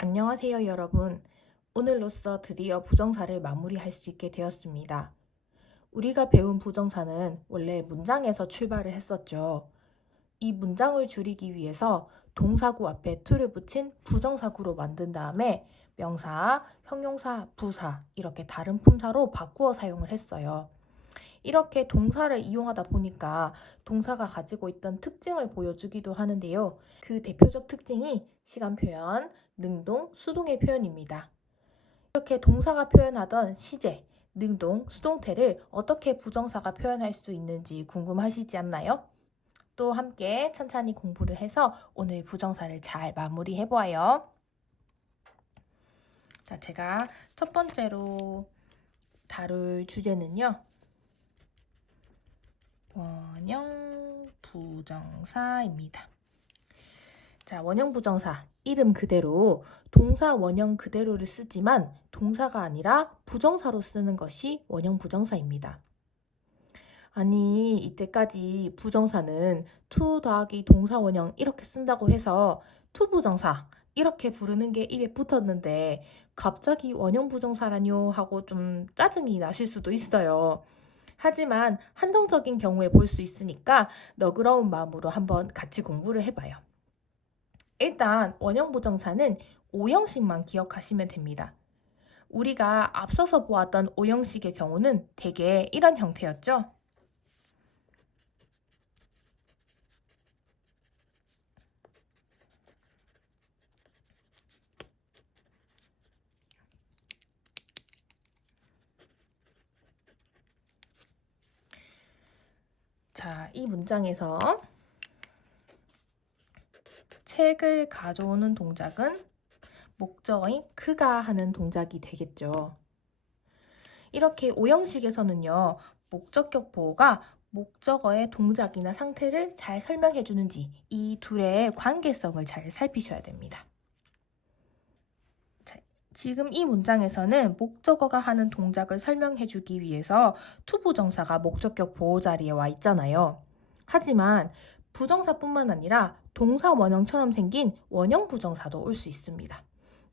안녕하세요, 여러분. 오늘로써 드디어 부정사를 마무리할 수 있게 되었습니다. 우리가 배운 부정사는 원래 문장에서 출발을 했었죠. 이 문장을 줄이기 위해서 동사구 앞에 to를 붙인 부정사구로 만든 다음에 명사, 형용사, 부사 이렇게 다른 품사로 바꾸어 사용을 했어요. 이렇게 동사를 이용하다 보니까 동사가 가지고 있던 특징을 보여주기도 하는데요. 그 대표적 특징이 시간 표현, 능동, 수동의 표현입니다. 이렇게 동사가 표현하던 시제, 능동, 수동태를 어떻게 부정사가 표현할 수 있는지 궁금하시지 않나요? 또 함께 천천히 공부를 해서 오늘 부정사를 잘 마무리해 보아요. 자, 제가 첫 번째로 다룰 주제는요. 원형 부정사입니다. 자, 원형 부정사 이름 그대로 동사 원형 그대로를 쓰지만 동사가 아니라 부정사로 쓰는 것이 원형 부정사입니다. 아니, 이때까지 부정사는 to 더하기 동사 원형 이렇게 쓴다고 해서 to 부정사 이렇게 부르는 게 입에 붙었는데 갑자기 원형 부정사라뇨 하고 좀 짜증이 나실 수도 있어요. 하지만 한정적인 경우에 볼 수 있으니까 너그러운 마음으로 한번 같이 공부를 해봐요. 일단 원형 부정사는 5형식만 기억하시면 됩니다. 우리가 앞서서 보았던 5형식의 경우는 대개 이런 형태였죠. 자, 이 문장에서 책을 가져오는 동작은 목적어인 그가 하는 동작이 되겠죠. 이렇게 5형식에서는요. 목적격 보호가 목적어의 동작이나 상태를 잘 설명해 주는지 이 둘의 관계성을 잘 살피셔야 됩니다. 자, 지금 이 문장에서는 목적어가 하는 동작을 설명해 주기 위해서 to 부정사가 목적격 보호 자리에 와 있잖아요. 하지만 부정사뿐만 아니라 동사 원형처럼 생긴 원형 부정사도 올 수 있습니다.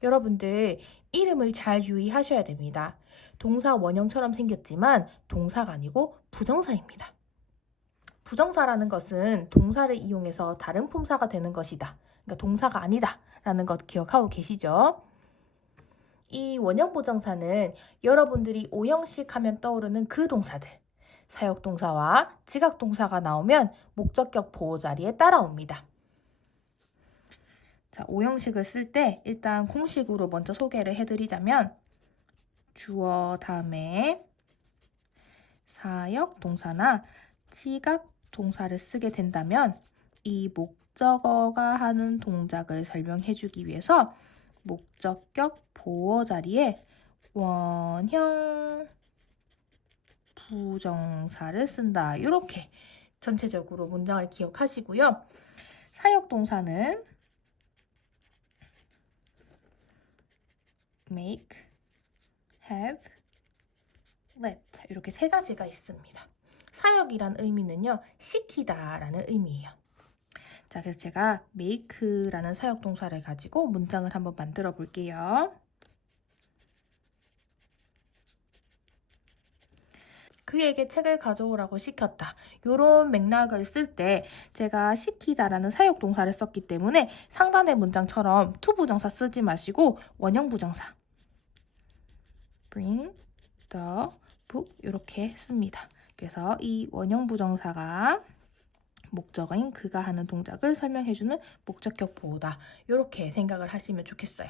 여러분들 이름을 잘 유의하셔야 됩니다. 동사 원형처럼 생겼지만 동사가 아니고 부정사입니다. 부정사라는 것은 동사를 이용해서 다른 품사가 되는 것이다. 그러니까 동사가 아니다 라는 것 기억하고 계시죠? 이 원형 부정사는 여러분들이 5형식 하면 떠오르는 그 동사들, 사역동사와 지각동사가 나오면 목적격 보호 자리에 따라옵니다. 자, 5형식을 쓸 때 일단 공식으로 먼저 소개를 해드리자면 주어 다음에 사역동사나 지각동사를 쓰게 된다면 이 목적어가 하는 동작을 설명해주기 위해서 목적격 보호 자리에 원형 부정사를 쓴다. 이렇게 전체적으로 문장을 기억하시고요. 사역동사는 make, have, let 이렇게 세 가지가 있습니다. 사역이란 의미는요. 시키다 라는 의미예요. 자, 그래서 제가 make라는 사역동사를 가지고 문장을 한번 만들어 볼게요. 그에게 책을 가져오라고 시켰다. 이런 맥락을 쓸 때 제가 시키다라는 사역동사를 썼기 때문에 상단의 문장처럼 to 부정사 쓰지 마시고 원형 부정사 bring the book 이렇게 씁니다. 그래서 이 원형 부정사가 목적어인 그가 하는 동작을 설명해주는 목적격 보호다. 이렇게 생각을 하시면 좋겠어요.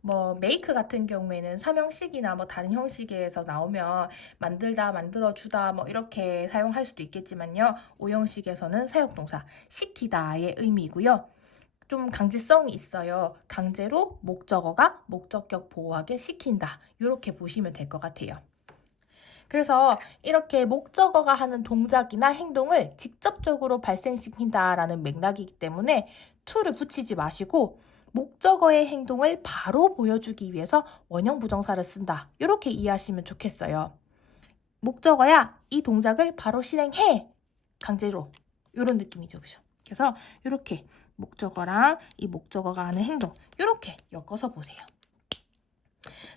뭐 make 같은 경우에는 3형식이나 뭐 다른 형식에서 나오면 만들다, 만들어주다 뭐 이렇게 사용할 수도 있겠지만요. 5형식에서는 사역동사 시키다의 의미이고요. 좀 강제성이 있어요. 강제로 목적어가 목적격 보호하게 시킨다. 이렇게 보시면 될 것 같아요. 그래서 이렇게 목적어가 하는 동작이나 행동을 직접적으로 발생시킨다라는 맥락이기 때문에 to를 붙이지 마시고 목적어의 행동을 바로 보여주기 위해서 원형 부정사를 쓴다. 이렇게 이해하시면 좋겠어요. 목적어야 이 동작을 바로 실행해. 강제로. 이런 느낌이죠. 그죠? 그래서 이렇게 목적어랑 이 목적어가 하는 행동 이렇게 엮어서 보세요.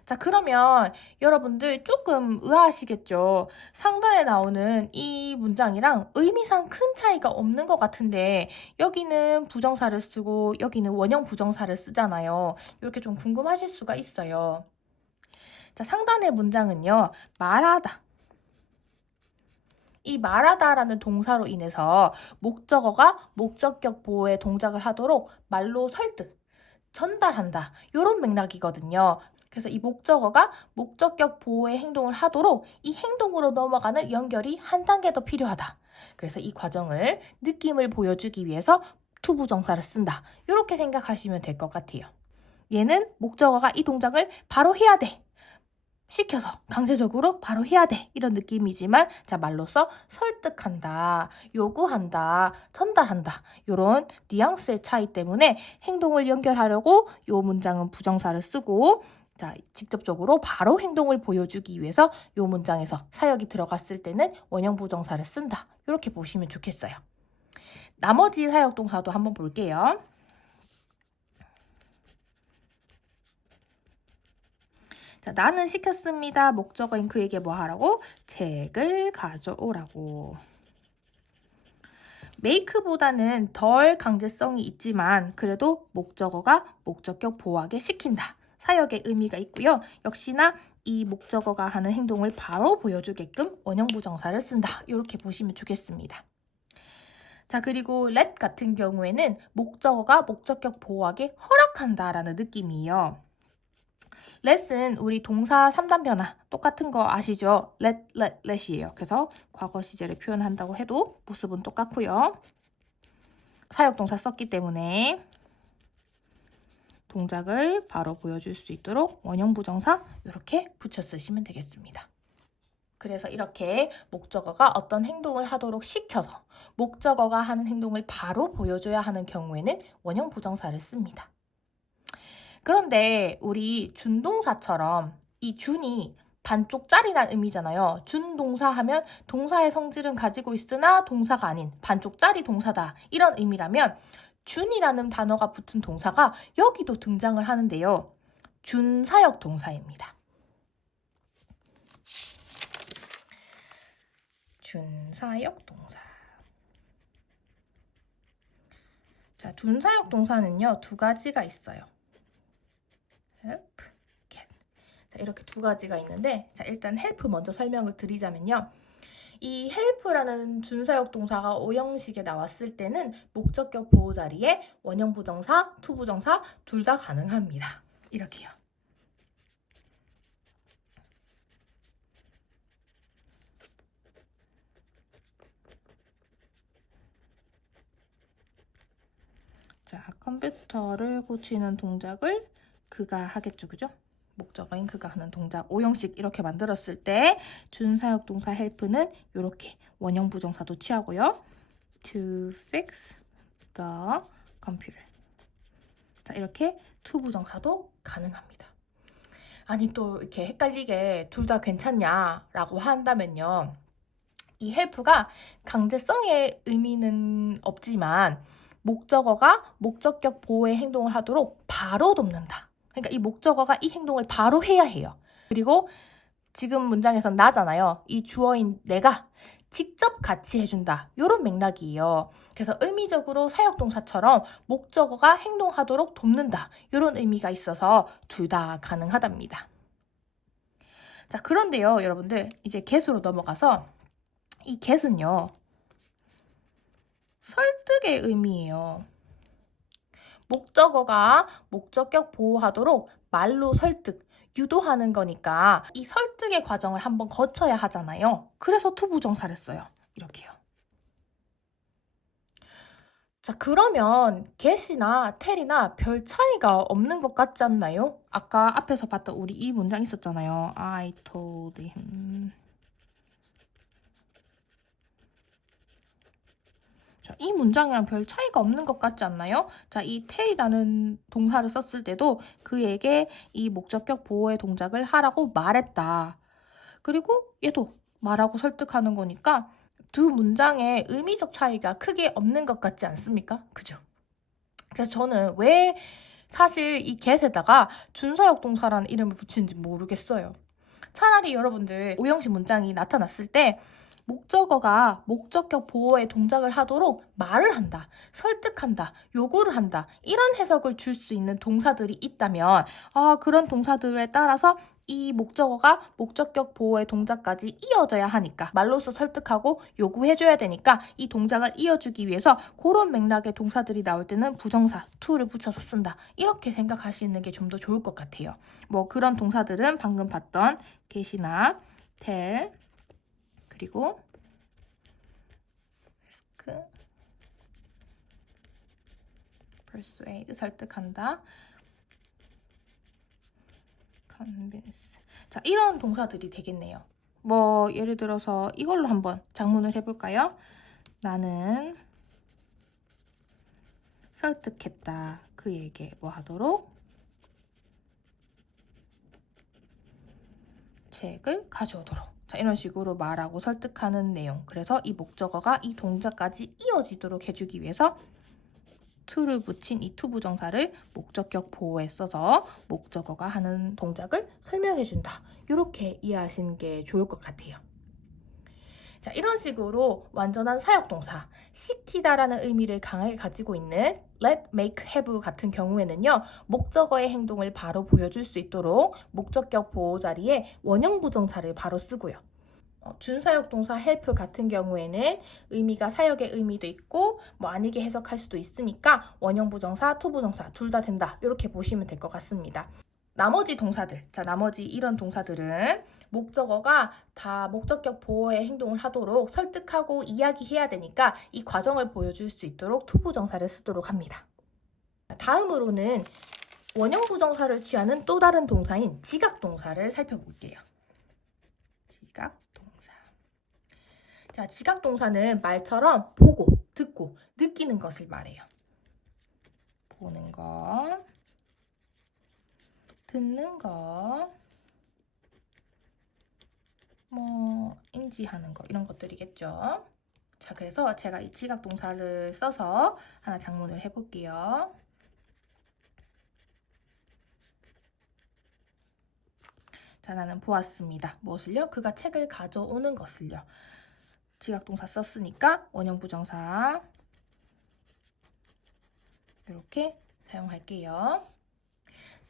자, 그러면 여러분들 조금 의아하시겠죠? 상단에 나오는 이 문장이랑 의미상 큰 차이가 없는 것 같은데 여기는 부정사를 쓰고 여기는 원형 부정사를 쓰잖아요. 이렇게 좀 궁금하실 수가 있어요. 자, 상단의 문장은요. 말하다. 이 말하다라는 동사로 인해서 목적어가 목적격 보호의 동작을 하도록 말로 설득, 전달한다. 이런 맥락이거든요. 그래서 이 목적어가 목적격 보호의 행동을 하도록 이 행동으로 넘어가는 연결이 한 단계 더 필요하다. 그래서 이 과정을 느낌을 보여주기 위해서 투부정사를 쓴다. 이렇게 생각하시면 될 것 같아요. 얘는 목적어가 이 동작을 바로 해야 돼. 시켜서 강제적으로 바로 해야 돼. 이런 느낌이지만 자, 말로써 설득한다, 요구한다, 전달한다. 이런 뉘앙스의 차이 때문에 행동을 연결하려고 이 문장은 부정사를 쓰고 자, 직접적으로 바로 행동을 보여주기 위해서 이 문장에서 사역이 들어갔을 때는 원형 부정사를 쓴다. 이렇게 보시면 좋겠어요. 나머지 사역 동사도 한번 볼게요. 자, 나는 시켰습니다. 목적어인 그에게 뭐 하라고? 책을 가져오라고. make보다는 덜 강제성이 있지만 그래도 목적어가 목적격 보호하게 시킨다. 사역의 의미가 있고요. 역시나 이 목적어가 하는 행동을 바로 보여주게끔 원형 부정사를 쓴다. 이렇게 보시면 좋겠습니다. 자, 그리고 let 같은 경우에는 목적어가 목적격 보호하게 허락한다라는 느낌이에요. let은 우리 동사 3단 변화 똑같은 거 아시죠? let이에요. 그래서 과거 시제를 표현한다고 해도 모습은 똑같고요. 사역동사 썼기 때문에 동작을 바로 보여줄 수 있도록 원형 부정사 이렇게 붙여 쓰시면 되겠습니다. 그래서 이렇게 목적어가 어떤 행동을 하도록 시켜서 목적어가 하는 행동을 바로 보여줘야 하는 경우에는 원형 부정사를 씁니다. 그런데 우리 준동사처럼 이 준이 반쪽짜리란 의미잖아요. 준동사 하면 동사의 성질은 가지고 있으나 동사가 아닌 반쪽짜리 동사다. 이런 의미라면 준이라는 단어가 붙은 동사가 여기도 등장을 하는데요. 준사역 동사입니다. 준사역 동사. 자, 준사역 동사는요, 두 가지가 있어요. help, get. 자, 이렇게 두 가지가 있는데, 자, 일단 help 먼저 설명을 드리자면요. 이 help라는 준사역 동사가 오형식에 나왔을 때는 목적격 보호 자리에 원형 부정사, 투부정사 둘 다 가능합니다. 이렇게요. 자, 컴퓨터를 고치는 동작을 그가 하겠죠, 그죠? 목적어인 그가 하는 동작 오형식 이렇게 만들었을 때 준사역 동사 help는 이렇게 원형 부정사도 취하고요. To fix the computer. 자, 이렇게 투부정사도 가능합니다. 아니 또 이렇게 헷갈리게 둘 다 괜찮냐라고 한다면요. 이 help가 강제성의 의미는 없지만 목적어가 목적격 보호의 행동을 하도록 바로 돕는다. 그러니까 이 목적어가 이 행동을 바로 해야 해요. 그리고 지금 문장에선 나잖아요. 이 주어인 내가 직접 같이 해준다. 이런 맥락이에요. 그래서 의미적으로 사역동사처럼 목적어가 행동하도록 돕는다. 이런 의미가 있어서 둘 다 가능하답니다. 자, 그런데요, 여러분들 이제 get으로 넘어가서 이 get은요. 설득의 의미예요. 목적어가 목적격 보호하도록 말로 설득, 유도하는 거니까 이 설득의 과정을 한번 거쳐야 하잖아요. 그래서 투부정사를 써요. 이렇게요. 자, 그러면 get이나 tell이나 별 차이가 없는 것 같지 않나요? 아까 앞에서 봤던 우리 이 문장 있었잖아요. I told him. 자, 이 문장이랑 별 차이가 없는 것 같지 않나요? 자, 이 tell이라는 동사를 썼을 때도 그에게 이 목적격 보호의 동작을 하라고 말했다. 그리고 얘도 말하고 설득하는 거니까 두 문장의 의미적 차이가 크게 없는 것 같지 않습니까? 그죠? 그래서 저는 왜 사실 이 get에다가 준사역 동사라는 이름을 붙이는지 모르겠어요. 차라리 여러분들 오형식 문장이 나타났을 때 목적어가 목적격 보호의 동작을 하도록 말을 한다, 설득한다, 요구를 한다 이런 해석을 줄 수 있는 동사들이 있다면 그런 동사들에 따라서 이 목적어가 목적격 보호의 동작까지 이어져야 하니까 말로써 설득하고 요구해줘야 되니까 이 동작을 이어주기 위해서 그런 맥락의 동사들이 나올 때는 부정사 to를 붙여서 쓴다 이렇게 생각하시는 게 좀 더 좋을 것 같아요. 뭐 그런 동사들은 방금 봤던 get이나 tell 그리고 ask, persuade 설득한다, convince 자 이런 동사들이 되겠네요. 뭐 예를 들어서 이걸로 한번 작문을 해볼까요? 나는 설득했다. 그에게 뭐 하도록? 책을 가져오도록. 자, 이런 식으로 말하고 설득하는 내용. 그래서 이 목적어가 이 동작까지 이어지도록 해주기 위해서 to를 붙인 이 to 부정사를 목적격 보호에 써서 목적어가 하는 동작을 설명해준다. 이렇게 이해하시는 게 좋을 것 같아요. 자, 이런 식으로 완전한 사역동사, 시키다라는 의미를 강하게 가지고 있는 let, make, have 같은 경우에는요. 목적어의 행동을 바로 보여줄 수 있도록 목적격 보호 자리에 원형 부정사를 바로 쓰고요. 준사역동사 help 같은 경우에는 의미가 사역의 의미도 있고 뭐 아니게 해석할 수도 있으니까 원형 부정사, to 부정사 둘 다 된다. 이렇게 보시면 될 것 같습니다. 나머지 동사들, 자 나머지 이런 동사들은 목적어가 다 목적격 보호의 행동을 하도록 설득하고 이야기해야 되니까 이 과정을 보여줄 수 있도록 to 부정사를 쓰도록 합니다. 다음으로는 원형 부정사를 취하는 또 다른 동사인 지각동사를 살펴볼게요. 지각동사. 자, 지각동사는 말처럼 보고, 듣고, 느끼는 것을 말해요. 보는 거, 듣는 거, 뭐 인지하는 거 이런 것들이겠죠. 자, 그래서 제가 이 지각 동사를 써서 하나 작문을 해볼게요. 자, 나는 보았습니다. 무엇을요? 그가 책을 가져오는 것을요. 지각 동사 썼으니까 원형 부정사 이렇게 사용할게요.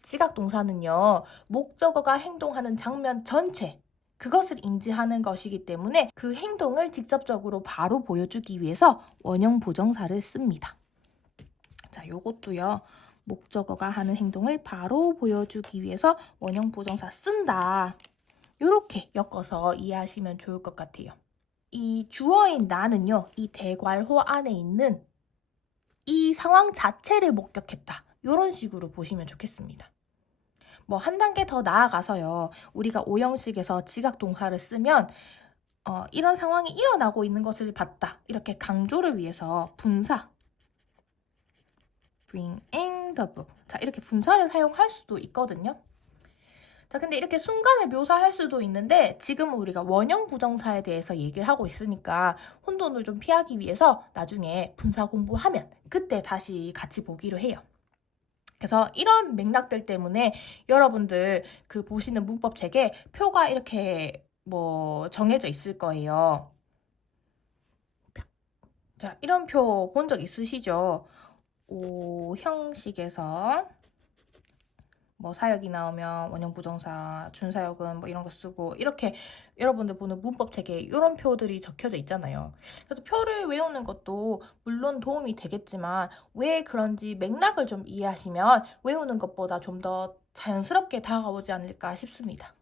지각 동사는요. 목적어가 행동하는 장면 전체 그것을 인지하는 것이기 때문에 그 행동을 직접적으로 바로 보여주기 위해서 원형 부정사를 씁니다. 자, 요것도요. 목적어가 하는 행동을 바로 보여주기 위해서 원형 부정사 쓴다. 이렇게 엮어서 이해하시면 좋을 것 같아요. 이 주어인 나는요. 이 대괄호 안에 있는 이 상황 자체를 목격했다. 이런 식으로 보시면 좋겠습니다. 뭐 한 단계 더 나아가서요. 우리가 오형식에서 지각 동사를 쓰면 이런 상황이 일어나고 있는 것을 봤다. 이렇게 강조를 위해서 분사 bring in the book. 자, 이렇게 분사를 사용할 수도 있거든요. 자, 근데 이렇게 순간을 묘사할 수도 있는데 지금 우리가 원형 부정사에 대해서 얘기를 하고 있으니까 혼돈을 좀 피하기 위해서 나중에 분사 공부하면 그때 다시 같이 보기로 해요. 그래서 이런 맥락들 때문에 여러분들 그 보시는 문법책에 표가 이렇게 뭐 정해져 있을 거예요. 자, 이런 표 본 적 있으시죠? 오형식에서 뭐 사역이 나오면 원형 부정사, 준사역은 뭐 이런 거 쓰고 이렇게 여러분들 보는 문법책에 이런 표들이 적혀져 있잖아요. 그래서 표를 외우는 것도 물론 도움이 되겠지만 왜 그런지 맥락을 좀 이해하시면 외우는 것보다 좀 더 자연스럽게 다가오지 않을까 싶습니다.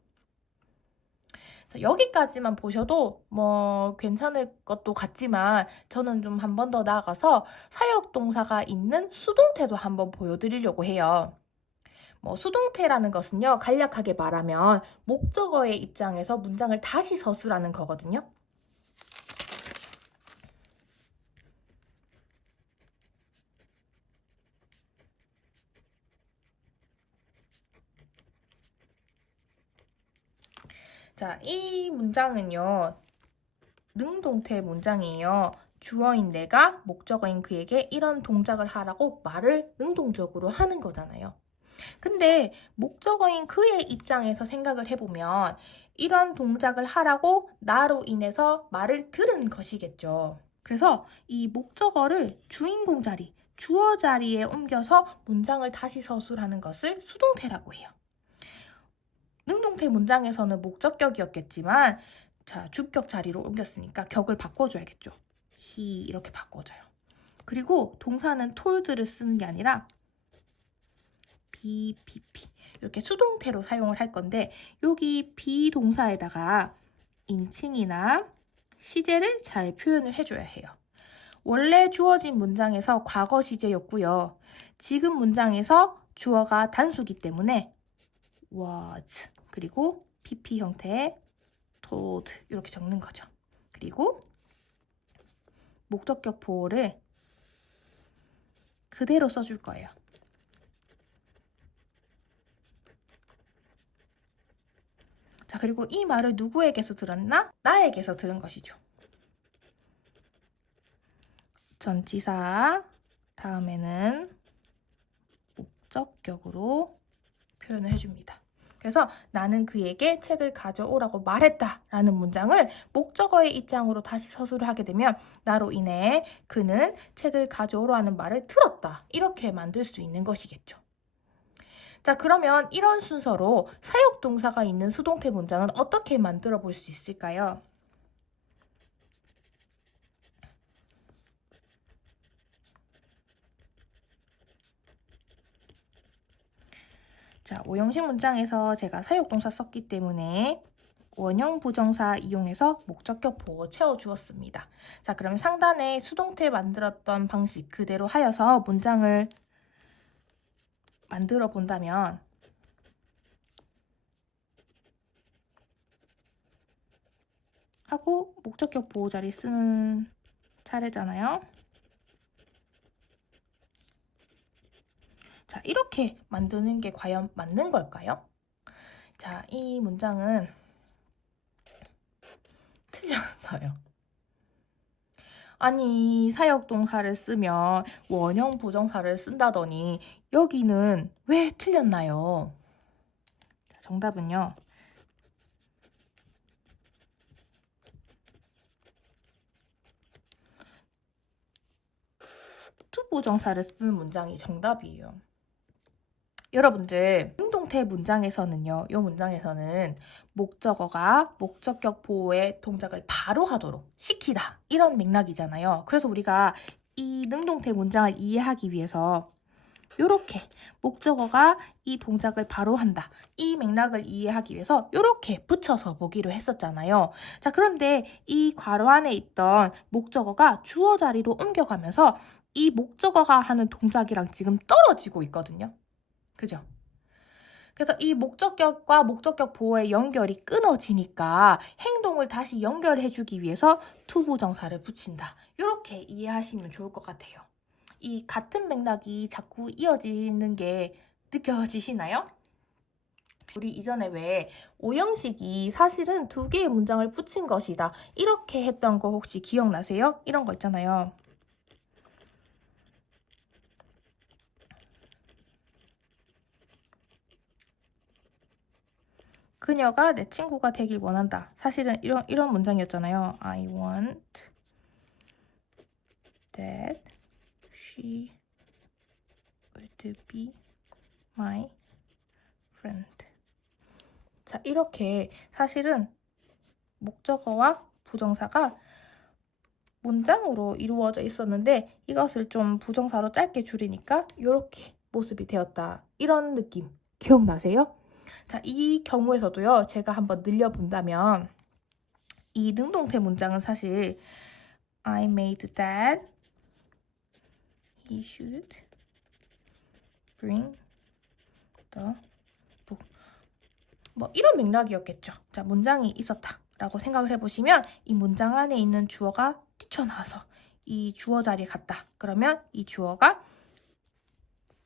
여기까지만 보셔도 뭐 괜찮을 것도 같지만 저는 좀 한 번 더 나아가서 사역동사가 있는 수동태도 한번 보여드리려고 해요. 뭐 수동태라는 것은요, 간략하게 말하면 목적어의 입장에서 문장을 다시 서술하는 거거든요. 자, 이 문장은요, 능동태 문장이에요. 주어인 내가 목적어인 그에게 이런 동작을 하라고 말을 능동적으로 하는 거잖아요. 근데 목적어인 그의 입장에서 생각을 해보면 이런 동작을 하라고 나로 인해서 말을 들은 것이겠죠. 그래서 이 목적어를 주인공 자리, 주어 자리에 옮겨서 문장을 다시 서술하는 것을 수동태라고 해요. 능동태 문장에서는 목적격이었겠지만 자, 주격 자리로 옮겼으니까 격을 바꿔줘야겠죠. he 이렇게 바꿔줘요. 그리고 동사는 told를 쓰는 게 아니라 be, pp 이렇게 수동태로 사용을 할 건데 여기 비동사에다가 인칭이나 시제를 잘 표현을 해줘야 해요. 원래 주어진 문장에서 과거 시제였고요. 지금 문장에서 주어가 단수기 때문에 was 그리고 pp 형태의 told 이렇게 적는 거죠. 그리고 목적격 보호를 그대로 써줄 거예요. 자, 그리고 이 말을 누구에게서 들었나? 나에게서 들은 것이죠. 전치사 다음에는 목적격으로 표현을 해줍니다. 그래서 나는 그에게 책을 가져오라고 말했다 라는 문장을 목적어의 입장으로 다시 서술을 하게 되면 나로 인해 그는 책을 가져오라는 말을 들었다 이렇게 만들 수 있는 것이겠죠. 자, 그러면 이런 순서로 사역동사가 있는 수동태 문장은 어떻게 만들어 볼 수 있을까요? 자, 오형식 문장에서 제가 사역동사 썼기 때문에 원형 부정사 이용해서 목적격 보호 채워주었습니다. 자, 그럼 상단에 수동태 만들었던 방식 그대로 하여서 문장을 만들어 본다면 하고 목적격 보호 자리 쓰는 차례잖아요. 자, 이렇게 만드는 게 과연 맞는 걸까요? 자, 이 문장은 틀렸어요. 아니, 사역동사를 쓰면 원형 부정사를 쓴다더니 여기는 왜 틀렸나요? 자, 정답은요. 투부정사를 쓰는 문장이 정답이에요. 여러분들 능동태 문장에서는요. 이 문장에서는 목적어가 목적격 보호의 동작을 바로 하도록 시키다 이런 맥락이잖아요. 그래서 우리가 이 능동태 문장을 이해하기 위해서 이렇게 목적어가 이 동작을 바로 한다. 이 맥락을 이해하기 위해서 이렇게 붙여서 보기로 했었잖아요. 자, 그런데 이 괄호 안에 있던 목적어가 주어 자리로 옮겨가면서 이 목적어가 하는 동작이랑 지금 떨어지고 있거든요. 그죠? 그래서 이 목적격과 목적격 보호의 연결이 끊어지니까 행동을 다시 연결해주기 위해서 투부정사를 붙인다. 이렇게 이해하시면 좋을 것 같아요. 이 같은 맥락이 자꾸 이어지는 게 느껴지시나요? 우리 이전에 왜 오형식이 사실은 두 개의 문장을 붙인 것이다. 이렇게 했던 거 혹시 기억나세요? 이런 거 있잖아요. 그녀가 내 친구가 되길 원한다. 사실은 이런 문장이었잖아요. I want that she would be my friend. 자, 이렇게 사실은 목적어와 부정사가 문장으로 이루어져 있었는데 이것을 좀 부정사로 짧게 줄이니까 이렇게 모습이 되었다. 이런 느낌 기억나세요? 자, 이 경우에서도요. 제가 한번 늘려본다면 이 능동태 문장은 사실 I made that he should bring the book. 뭐 이런 맥락이었겠죠. 자, 문장이 있었다 라고 생각을 해보시면 이 문장 안에 있는 주어가 뛰쳐나와서 이 주어 자리에 갔다. 그러면 이 주어가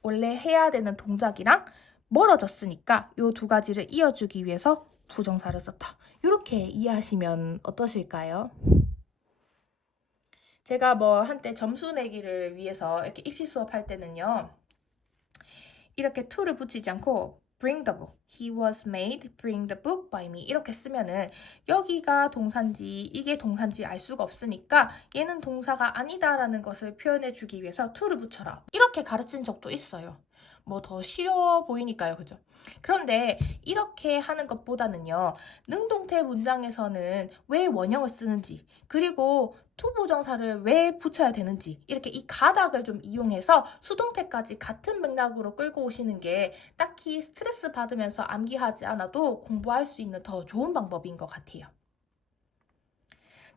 원래 해야 되는 동작이랑 멀어졌으니까 이 두 가지를 이어주기 위해서 부정사를 썼다. 이렇게 이해하시면 어떠실까요? 제가 뭐 한때 점수 내기를 위해서 이렇게 입시 수업할 때는요. 이렇게 to를 붙이지 않고 bring the book. He was made bring the book by me. 이렇게 쓰면은 여기가 동사인지 이게 동사인지 알 수가 없으니까 얘는 동사가 아니다라는 것을 표현해 주기 위해서 to를 붙여라. 이렇게 가르친 적도 있어요. 뭐 더 쉬워 보이니까요. 그죠? 그런데 이렇게 하는 것보다는요. 능동태 문장에서는 왜 원형을 쓰는지 그리고 to 부정사를 왜 붙여야 되는지 이렇게 이 가닥을 좀 이용해서 수동태까지 같은 맥락으로 끌고 오시는 게 딱히 스트레스 받으면서 암기하지 않아도 공부할 수 있는 더 좋은 방법인 것 같아요.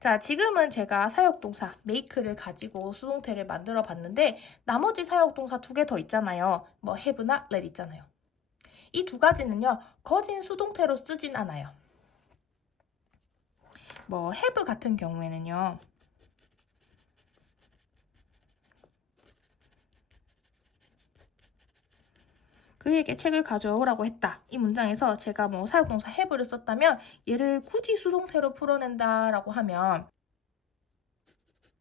자, 지금은 제가 사역동사 make를 가지고 수동태를 만들어 봤는데 나머지 사역동사 2개 더 있잖아요. 뭐 have나 let 있잖아요. 이 2가지는요. 거진 수동태로 쓰진 않아요. 뭐 have 같은 경우에는요. 그에게 책을 가져오라고 했다. 이 문장에서 제가 뭐 사역동사 have를 썼다면 얘를 굳이 수동태로 풀어낸다라고 하면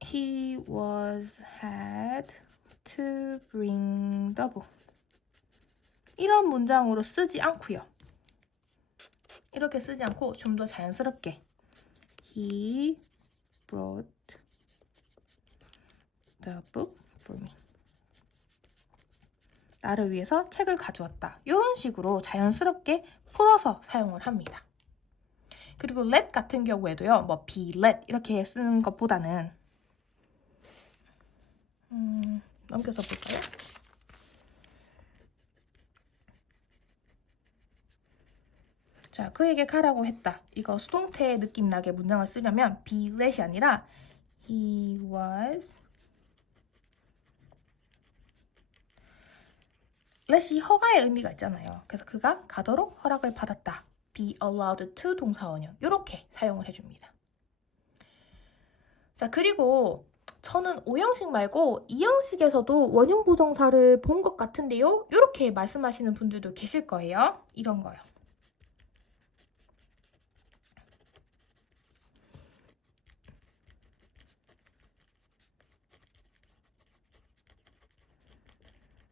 He was had to bring the book. 이런 문장으로 쓰지 않고요. 이렇게 쓰지 않고 좀 더 자연스럽게 He brought the book for me. 나를 위해서 책을 가져왔다. 이런 식으로 자연스럽게 풀어서 사용을 합니다. 그리고 let 같은 경우에도요. 뭐 be let 이렇게 쓰는 것보다는 넘겨서 볼까요? 자, 그에게 가라고 했다. 이거 수동태 느낌 나게 문장을 쓰려면 be let이 아니라 he was let이 허가의 의미가 있잖아요. 그래서 그가 가도록 허락을 받았다. be allowed to 동사원형 이렇게 사용을 해줍니다. 자, 그리고 저는 5형식 말고 2형식에서도 원형 부정사를 본 것 같은데요. 이렇게 말씀하시는 분들도 계실 거예요. 이런 거요.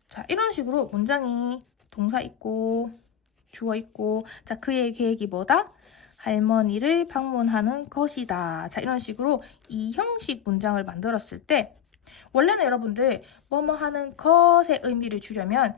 자, 이런 식으로 문장이 동사 있고 주어 있고 자, 그의 계획이 뭐다? 할머니를 방문하는 것이다. 자, 이런 식으로 이 형식 문장을 만들었을 때 원래는 여러분들 뭐뭐 하는 것의 의미를 주려면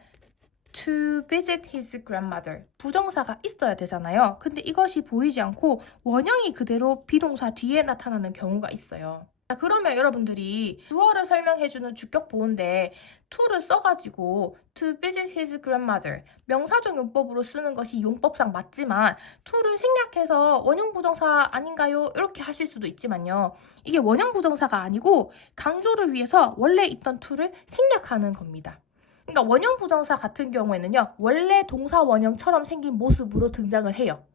to visit his grandmother 부정사가 있어야 되잖아요. 근데 이것이 보이지 않고 원형이 그대로 비동사 뒤에 나타나는 경우가 있어요. 자, 그러면 여러분들이 주어를 설명해주는 주격 보호인데 to를 써가지고 to visit his grandmother 명사적 용법으로 쓰는 것이 용법상 맞지만 to를 생략해서 원형 부정사 아닌가요? 이렇게 하실 수도 있지만요. 이게 원형 부정사가 아니고 강조를 위해서 원래 있던 to를 생략하는 겁니다. 그러니까 원형 부정사 같은 경우에는요. 원래 동사 원형처럼 생긴 모습으로 등장을 해요.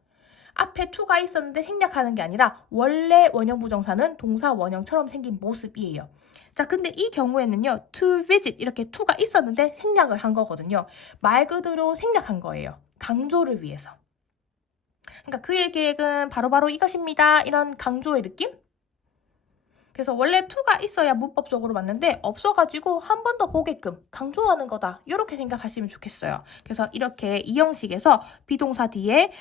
앞에 to가 있었는데 생략하는 게 아니라 원래 원형 부정사는 동사 원형처럼 생긴 모습이에요. 자, 근데 이 경우에는요. to visit 이렇게 to가 있었는데 생략을 한 거거든요. 말 그대로 생략한 거예요. 강조를 위해서. 그러니까 그의 계획은 바로바로 이것입니다. 이런 강조의 느낌? 그래서 원래 to가 있어야 문법적으로 맞는데 없어가지고 한 번 더 보게끔 강조하는 거다. 이렇게 생각하시면 좋겠어요. 그래서 이렇게 이 형식에서 비동사 뒤에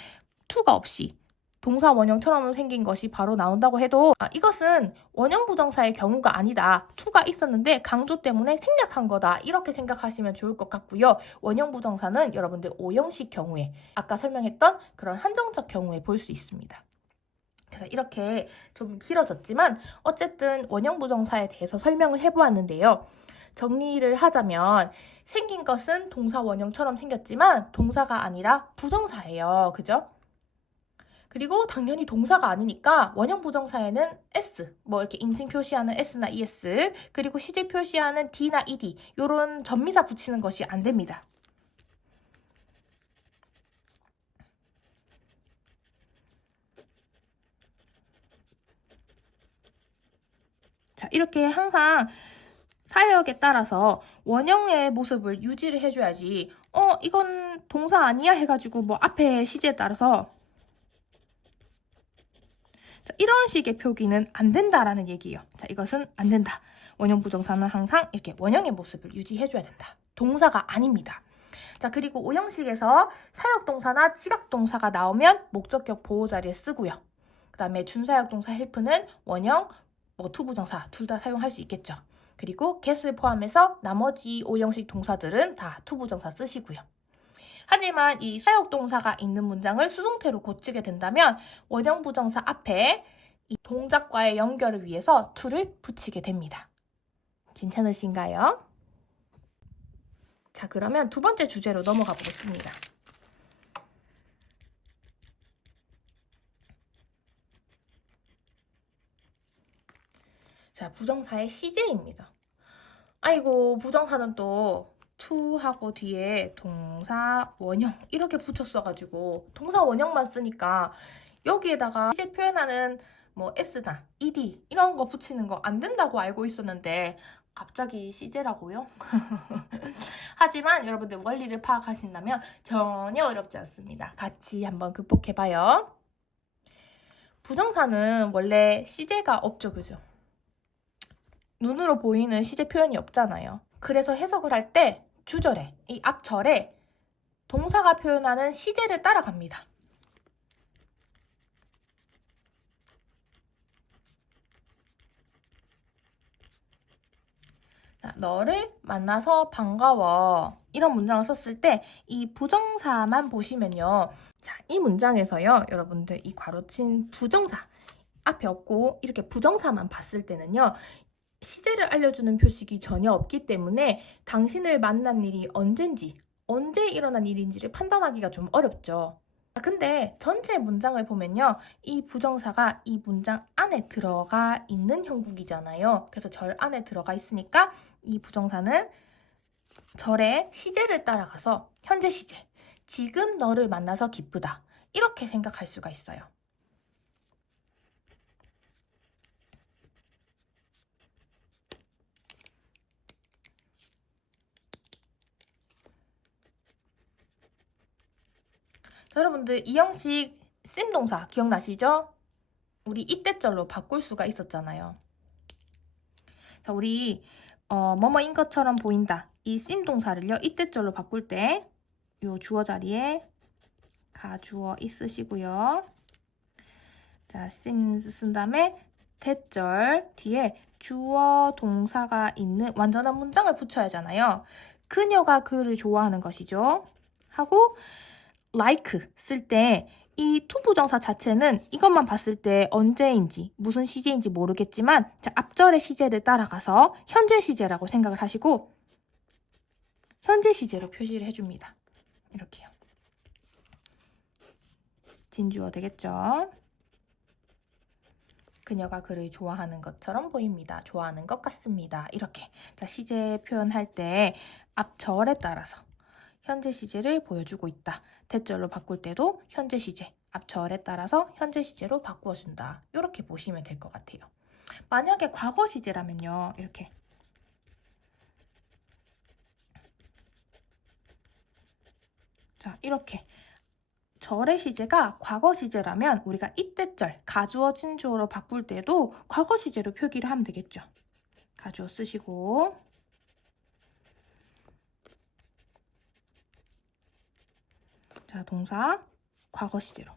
to가 없이 동사 원형처럼 생긴 것이 바로 나온다고 해도 이것은 원형 부정사의 경우가 아니다. to가 있었는데 강조 때문에 생략한 거다. 이렇게 생각하시면 좋을 것 같고요. 원형 부정사는 여러분들 5형식 경우에 아까 설명했던 그런 한정적 경우에 볼 수 있습니다. 그래서 이렇게 좀 길어졌지만 어쨌든 원형 부정사에 대해서 설명을 해보았는데요. 정리를 하자면 생긴 것은 동사 원형처럼 생겼지만 동사가 아니라 부정사예요. 그죠? 그리고 당연히 동사가 아니니까 원형 부정사에는 s, 뭐 이렇게 인칭 표시하는 s나 es, 그리고 시제 표시하는 d나 ed 이런 전미사 붙이는 것이 안 됩니다. 자, 이렇게 항상 사역에 따라서 원형의 모습을 유지를 해줘야지 이건 동사 아니야 해가지고 뭐 앞에 시제에 따라서 자, 이런 식의 표기는 안 된다라는 얘기예요. 자, 이것은 안 된다. 원형 부정사는 항상 이렇게 원형의 모습을 유지해줘야 된다. 동사가 아닙니다. 자, 그리고 오형식에서 사역동사나 지각동사가 나오면 목적격 보호 자리에 쓰고요. 그 다음에 준사역동사 헬프는 원형, 투부정사 둘 다 사용할 수 있겠죠. 그리고 get을 포함해서 나머지 오형식 동사들은 다 투부정사 쓰시고요. 하지만 이 사역동사가 있는 문장을 수동태로 고치게 된다면 원형 부정사 앞에 이 동작과의 연결을 위해서 to를 붙이게 됩니다. 괜찮으신가요? 자, 그러면 두 번째 주제로 넘어가 보겠습니다. 자, 부정사의 시제입니다. 아이고, 부정사는 또 to하고 뒤에 동사 원형 이렇게 붙였어가지고 동사 원형만 쓰니까 여기에다가 시제 표현하는 뭐 s나 ed 이런 거 붙이는 거 안 된다고 알고 있었는데 갑자기 시제라고요? 하지만 여러분들 원리를 파악하신다면 전혀 어렵지 않습니다. 같이 한번 극복해봐요. 부정사는 원래 시제가 없죠, 그죠? 눈으로 보이는 시제 표현이 없잖아요. 그래서 해석을 할 때 주절에, 이 앞절에 동사가 표현하는 시제를 따라갑니다. 자, 너를 만나서 반가워. 이런 문장을 썼을 때 이 부정사만 보시면요. 자, 이 문장에서요. 여러분들 이 괄호친 부정사 앞에 없고 이렇게 부정사만 봤을 때는요. 시제를 알려주는 표식이 전혀 없기 때문에 당신을 만난 일이 언젠지, 언제 일어난 일인지를 판단하기가 좀 어렵죠. 근데 전체 문장을 보면요. 이 부정사가 이 문장 안에 들어가 있는 형국이잖아요. 그래서 절 안에 들어가 있으니까 이 부정사는 절의 시제를 따라가서 현재 시제, 지금 너를 만나서 기쁘다. 이렇게 생각할 수가 있어요. 자, 여러분들 이 형식 씀동사 기억나시죠? 우리 이때절로 바꿀 수가 있었잖아요. 자, 우리 뭐뭐인 것처럼 보인다. 이 씀동사를요. 이때절로 바꿀 때 요 주어 자리에 가주어 있으시고요. 자, seems 쓴 다음에 대절 뒤에 주어 동사가 있는 완전한 문장을 붙여야 하잖아요. 그녀가 그를 좋아하는 것이죠. 하고 like 쓸 때 이 투부정사 자체는 이것만 봤을 때 언제인지 무슨 시제인지 모르겠지만 자, 앞절의 시제를 따라가서 현재 시제라고 생각을 하시고 현재 시제로 표시를 해줍니다. 이렇게요. 진주어 되겠죠? 그녀가 그를 좋아하는 것처럼 보입니다. 좋아하는 것 같습니다. 이렇게 자, 시제 표현할 때 앞절에 따라서 현재 시제를 보여주고 있다. 대절로 바꿀 때도 현재 시제, 앞절에 따라서 현재 시제로 바꾸어준다. 이렇게 보시면 될 것 같아요. 만약에 과거 시제라면요. 이렇게 자, 이렇게 절의 시제가 과거 시제라면 우리가 이때절, 가주어, 진주어로 바꿀 때도 과거 시제로 표기를 하면 되겠죠. 가주어 쓰시고 자, 동사 과거 시제로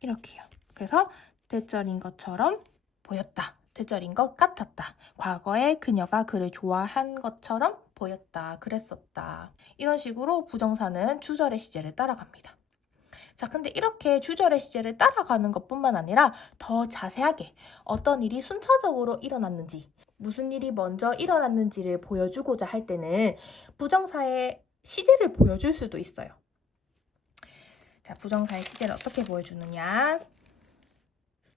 이렇게요. 그래서 대절인 것처럼 보였다. 대절인 것 같았다. 과거에 그녀가 그를 좋아한 것처럼 보였다. 그랬었다. 이런 식으로 부정사는 주절의 시제를 따라갑니다. 자, 근데 이렇게 주절의 시제를 따라가는 것뿐만 아니라 더 자세하게 어떤 일이 순차적으로 일어났는지 무슨 일이 먼저 일어났는지를 보여주고자 할 때는 부정사의 시제를 보여줄 수도 있어요. 자, 부정사의 시제를 어떻게 보여주느냐?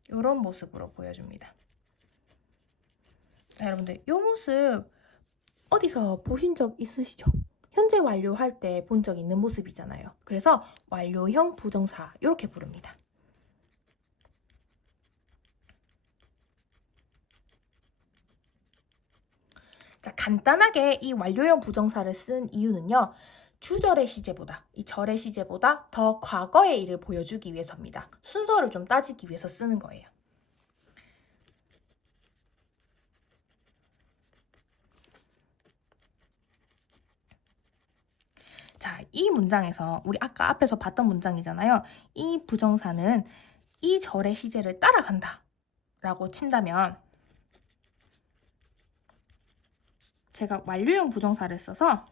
이런 모습으로 보여줍니다. 자, 여러분들 이 모습 어디서 보신 적 있으시죠? 현재 완료할 때 본 적 있는 모습이잖아요. 그래서 완료형 부정사 이렇게 부릅니다. 자, 간단하게 이 완료형 부정사를 쓴 이유는요. 주절의 시제보다, 이 절의 시제보다 더 과거의 일을 보여주기 위해서입니다. 순서를 좀 따지기 위해서 쓰는 거예요. 자, 이 문장에서 우리 아까 앞에서 봤던 문장이잖아요. 이 부정사는 이 절의 시제를 따라간다 라고 친다면 제가 완료형 부정사를 써서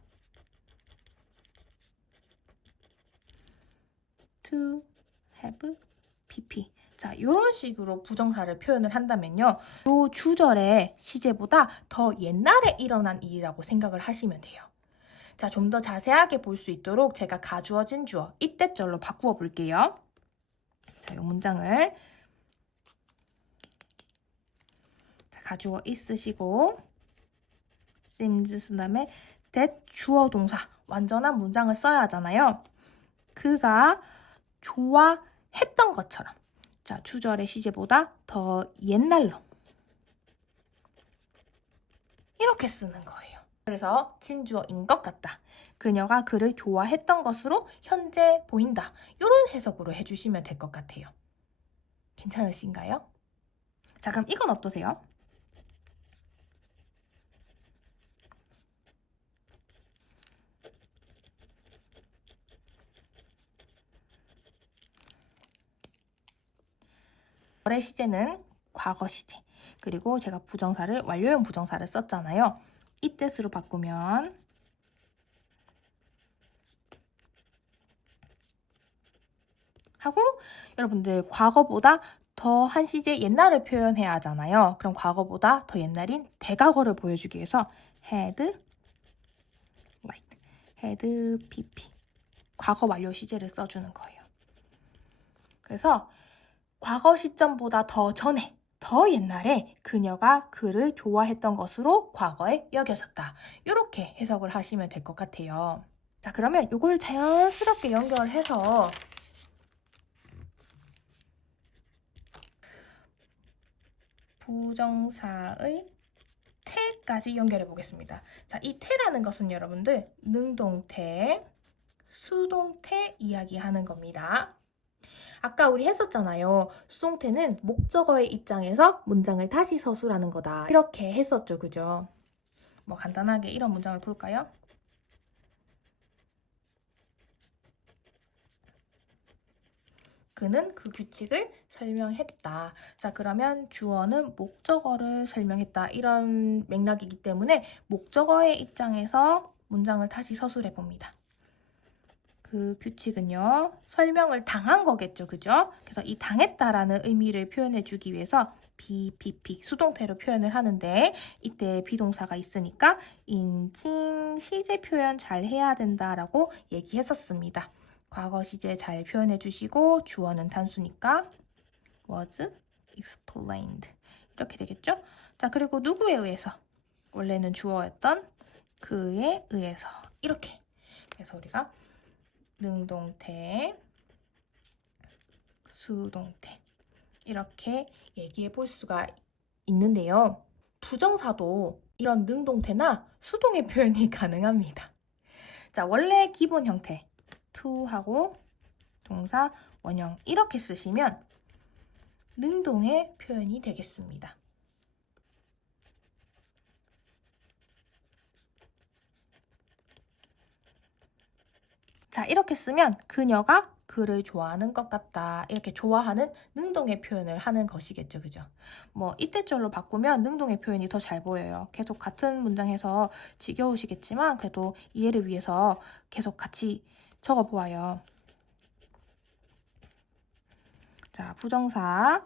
to have pp. 자, 이런 식으로 부정사를 표현을 한다면요. 이 주절의 시제보다 더 옛날에 일어난 일이라고 생각을 하시면 돼요. 자, 좀 더 자세하게 볼 수 있도록 제가 가주어진 주어, 이때절로 바꾸어 볼게요. 자, 이 문장을 자, 가주어 있으시고 seems 쓴 다음에 that 주어 동사, 완전한 문장을 써야 하잖아요. 그가 좋아했던 것처럼 자, 주절의 시제보다 더 옛날로 이렇게 쓰는 거예요. 그래서 진주어인 것 같다. 그녀가 그를 좋아했던 것으로 현재 보인다. 이런 해석으로 해주시면 될 것 같아요. 괜찮으신가요? 자, 그럼 이건 어떠세요? 절의 시제는 과거 시제. 그리고 제가 부정사를 완료형 부정사를 썼잖아요. 이 뜻으로 바꾸면 하고 여러분들 과거보다 더 한 시제 옛날을 표현해야 하잖아요. 그럼 과거보다 더 옛날인 대과거를 보여주기 위해서 had like had pp 과거 완료 시제를 써주는 거예요. 그래서 과거 시점보다 더 전에 더 옛날에 그녀가 그를 좋아했던 것으로 과거에 여겨졌다. 이렇게 해석을 하시면 될 것 같아요. 자, 그러면 이걸 자연스럽게 연결해서 부정사의 태까지 연결해 보겠습니다. 자, 이 태라는 것은 여러분들 능동태, 수동태 이야기하는 겁니다. 아까 우리 했었잖아요. 수동태는 목적어의 입장에서 문장을 다시 서술하는 거다. 이렇게 했었죠. 그죠? 뭐 간단하게 이런 문장을 볼까요? 그는 그 규칙을 설명했다. 자, 그러면 주어는 목적어를 설명했다. 이런 맥락이기 때문에 목적어의 입장에서 문장을 다시 서술해 봅니다. 그 규칙은요, 설명을 당한 거겠죠. 그죠? 그래서 이 당했다라는 의미를 표현해 주기 위해서 BPP, 수동태로 표현을 하는데 이때 비동사가 있으니까 인칭, 시제 표현 잘 해야 된다라고 얘기했었습니다. 과거 시제 잘 표현해 주시고 주어는 단수니까 was explained 이렇게 되겠죠? 자, 그리고 누구에 의해서? 원래는 주어였던 그에 의해서 이렇게. 그래서 우리가 능동태, 수동태 이렇게 얘기해 볼 수가 있는데요. 부정사도 이런 능동태나 수동의 표현이 가능합니다. 자, 원래 기본 형태 to하고 동사 원형 이렇게 쓰시면 능동의 표현이 되겠습니다. 자, 이렇게 쓰면 그녀가 그를 좋아하는 것 같다. 이렇게 좋아하는 능동의 표현을 하는 것이겠죠. 그죠? 뭐 이때절로 바꾸면 능동의 표현이 더 잘 보여요. 계속 같은 문장에서 지겨우시겠지만 그래도 이해를 위해서 계속 같이 적어보아요. 자, 부정사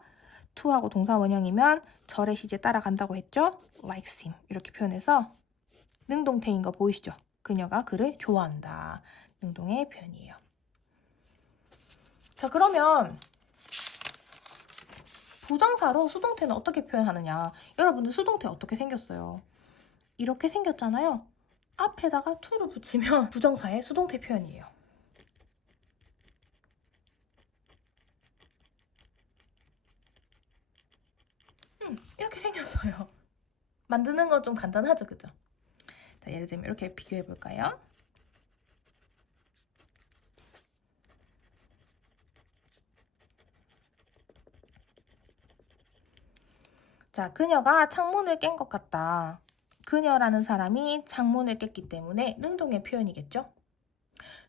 to하고 동사 원형이면 절의 시제 따라간다고 했죠? likes him 이렇게 표현해서 능동태인 거 보이시죠? 그녀가 그를 좋아한다. 능동의 표현이에요. 자, 그러면 부정사로 수동태는 어떻게 표현하느냐? 여러분들 수동태 어떻게 생겼어요? 이렇게 생겼잖아요. 앞에다가 to를 붙이면 부정사의 수동태 표현이에요. 이렇게 생겼어요. 만드는 건 좀 간단하죠, 그죠? 자, 예를 들면 이렇게 비교해 볼까요? 자, 그녀가 창문을 깬 것 같다. 그녀라는 사람이 창문을 깼기 때문에 능동의 표현이겠죠?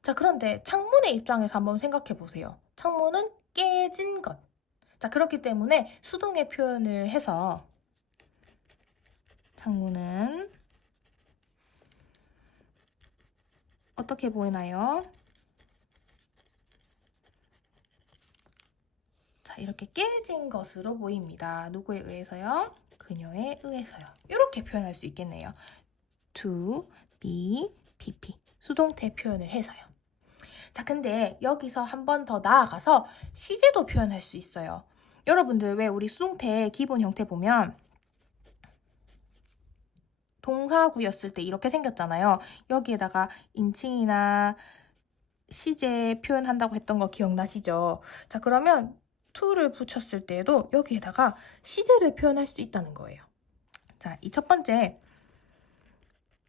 자, 그런데 창문의 입장에서 한번 생각해 보세요. 창문은 깨진 것. 자, 그렇기 때문에 수동의 표현을 해서 창문은 어떻게 보이나요? 자, 이렇게 깨진 것으로 보입니다. 누구에 의해서요? 그녀에 의해서요. 이렇게 표현할 수 있겠네요. to, be, pp. 수동태 표현을 해서요. 자, 근데 여기서 한 번 더 나아가서 시제도 표현할 수 있어요. 여러분들 왜 우리 수동태 기본 형태 보면 동사구였을 때 이렇게 생겼잖아요. 여기에다가 인칭이나 시제 표현한다고 했던 거 기억나시죠? 자, 그러면 to를 붙였을 때에도 여기에다가 시제를 표현할 수 있다는 거예요. 자, 이 첫 번째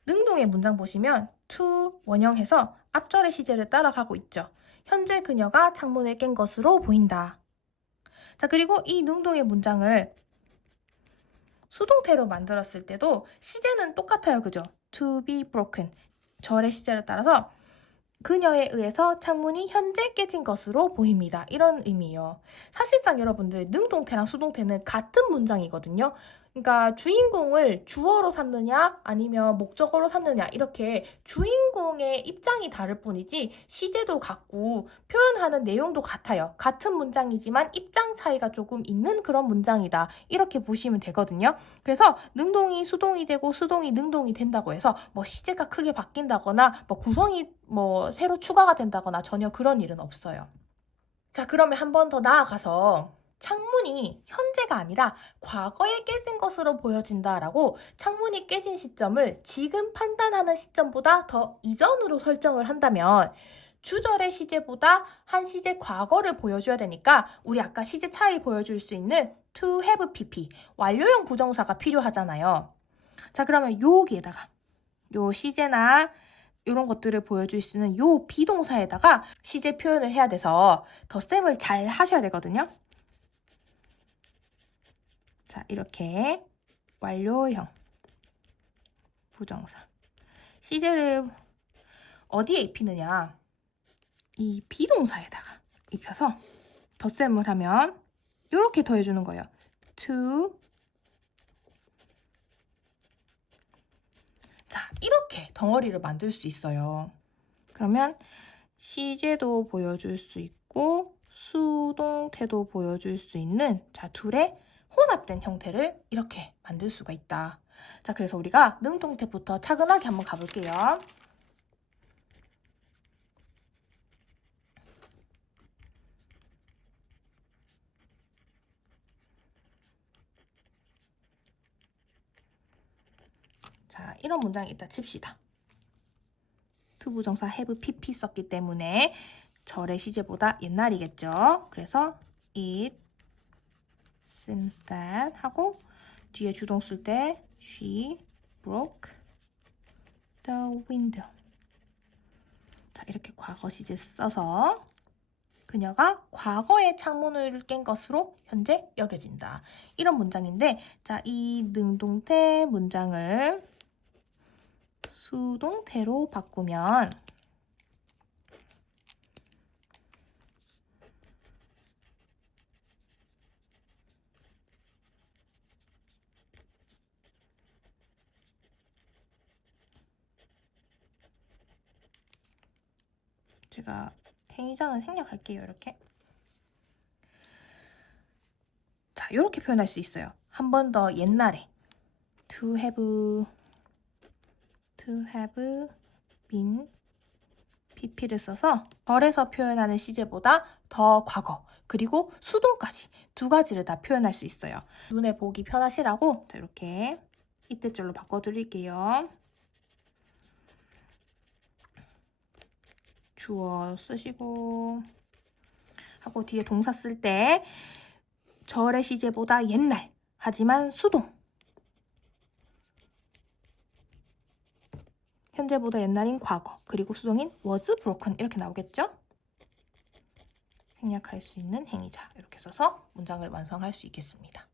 능동의 문장 보시면 to 원형해서 앞절의 시제를 따라가고 있죠. 현재 그녀가 창문을 깬 것으로 보인다. 자, 그리고 이 능동의 문장을 수동태로 만들었을 때도 시제는 똑같아요. 그죠? to be broken. 절의 시제를 따라서 그녀에 의해서 창문이 현재 깨진 것으로 보입니다. 이런 의미예요. 사실상 여러분들 능동태랑 수동태는 같은 문장이거든요. 그러니까 주인공을 주어로 삼느냐 아니면 목적어로 삼느냐 이렇게 주인공의 입장이 다를 뿐이지 시제도 같고 표현하는 내용도 같아요. 같은 문장이지만 입장 차이가 조금 있는 그런 문장이다. 이렇게 보시면 되거든요. 그래서 능동이 수동이 되고 수동이 능동이 된다고 해서 뭐 시제가 크게 바뀐다거나 뭐 구성이 뭐 새로 추가가 된다거나 전혀 그런 일은 없어요. 자, 그러면 한 번 더 나아가서 창문이 현재가 아니라 과거에 깨진 것으로 보여진다라고 창문이 깨진 시점을 지금 판단하는 시점보다 더 이전으로 설정을 한다면 주절의 시제보다 한 시제 과거를 보여줘야 되니까 우리 아까 시제 차이 보여줄 수 있는 to have pp 완료형 부정사가 필요하잖아요. 자, 그러면 여기에다가 요 시제나 이런 것들을 보여줄 수 있는 요 비동사에다가 시제 표현을 해야 돼서 덧셈을 잘 하셔야 되거든요. 자, 이렇게 완료형 부정사 시제를 어디에 입히느냐? 이 비동사에다가 입혀서 덧셈을 하면 이렇게 더해주는 거예요. to 자, 이렇게 덩어리를 만들 수 있어요. 그러면 시제도 보여줄 수 있고 수동태도 보여줄 수 있는 자, 둘의 혼합된 형태를 이렇게 만들 수가 있다. 자, 그래서 우리가 능동태부터 차근하게 한번 가볼게요. 자, 이런 문장이 있다 칩시다. to 부정사 have pp 썼기 때문에 절의 시제보다 옛날이겠죠. 그래서 it seems that 하고 뒤에 주동 쓸 때 she broke the window. 자, 이렇게 과거 시제 써서 그녀가 과거에 창문을 깬 것으로 현재 여겨진다. 이런 문장인데 자, 이 능동태 문장을 수동태로 바꾸면 제가 행위자는 생략할게요. 이렇게. 자, 이렇게 표현할 수 있어요. 한 번 더 옛날에 to have been pp를 써서 절에서 표현하는 시제보다 더 과거 그리고 수동까지 두 가지를 다 표현할 수 있어요. 눈에 보기 편하시라고 이렇게 이때절로 바꿔드릴게요. 주어 쓰시고 하고 뒤에 동사 쓸 때 절의 시제보다 옛날 하지만 수동 현재보다 옛날인 과거 그리고 수동인 was broken 이렇게 나오겠죠? 생략할 수 있는 행위자 이렇게 써서 문장을 완성할 수 있겠습니다.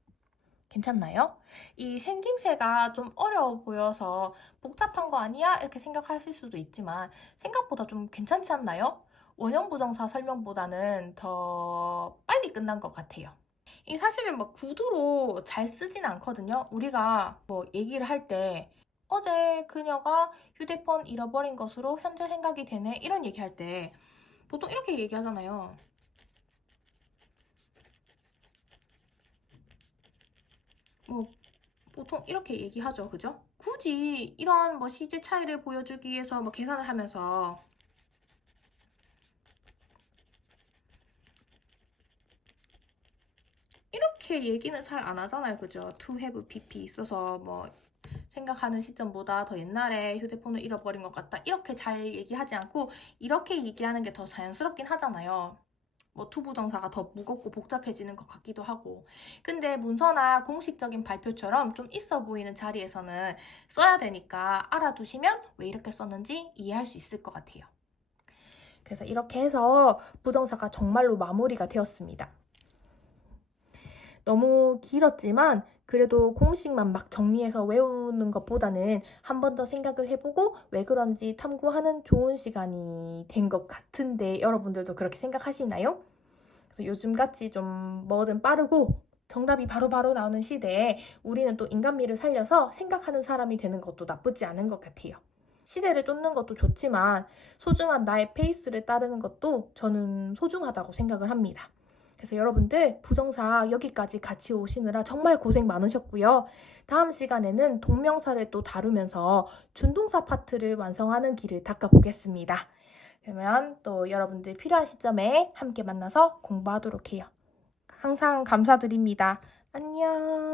괜찮나요? 이 생김새가 좀 어려워 보여서 복잡한 거 아니야? 이렇게 생각하실 수도 있지만 생각보다 좀 괜찮지 않나요? 원형 부정사 설명보다는 더 빨리 끝난 것 같아요. 이 사실은 막 구두로 잘 쓰진 않거든요. 우리가 뭐 얘기를 할 때 어제 그녀가 휴대폰 잃어버린 것으로 현재 생각이 되네 이런 얘기할 때 보통 이렇게 얘기하잖아요. 뭐 보통 이렇게 얘기하죠. 그죠? 굳이 이런 뭐 시제 차이를 보여주기 위해서 뭐 계산을 하면서 이렇게 얘기는 잘 안 하잖아요. 그죠? to have pp 있어서 뭐 생각하는 시점보다 더 옛날에 휴대폰을 잃어버린 것 같다. 이렇게 잘 얘기하지 않고 이렇게 얘기하는 게 더 자연스럽긴 하잖아요. 뭐 투부정사가 더 무겁고 복잡해지는 것 같기도 하고. 근데 문서나 공식적인 발표처럼 좀 있어 보이는 자리에서는 써야 되니까 알아두시면 왜 이렇게 썼는지 이해할 수 있을 것 같아요. 그래서 이렇게 해서 부정사가 정말로 마무리가 되었습니다. 너무 길었지만 그래도 공식만 막 정리해서 외우는 것보다는 한 번 더 생각을 해보고 왜 그런지 탐구하는 좋은 시간이 된 것 같은데 여러분들도 그렇게 생각하시나요? 그래서 요즘같이 좀 뭐든 빠르고 정답이 바로바로 나오는 시대에 우리는 또 인간미를 살려서 생각하는 사람이 되는 것도 나쁘지 않은 것 같아요. 시대를 쫓는 것도 좋지만 소중한 나의 페이스를 따르는 것도 저는 소중하다고 생각을 합니다. 그래서 여러분들 부정사 여기까지 같이 오시느라 정말 고생 많으셨고요. 다음 시간에는 동명사를 또 다루면서 준동사 파트를 완성하는 길을 닦아보겠습니다. 그러면 또 여러분들 필요한 시점에 함께 만나서 공부하도록 해요. 항상 감사드립니다. 안녕.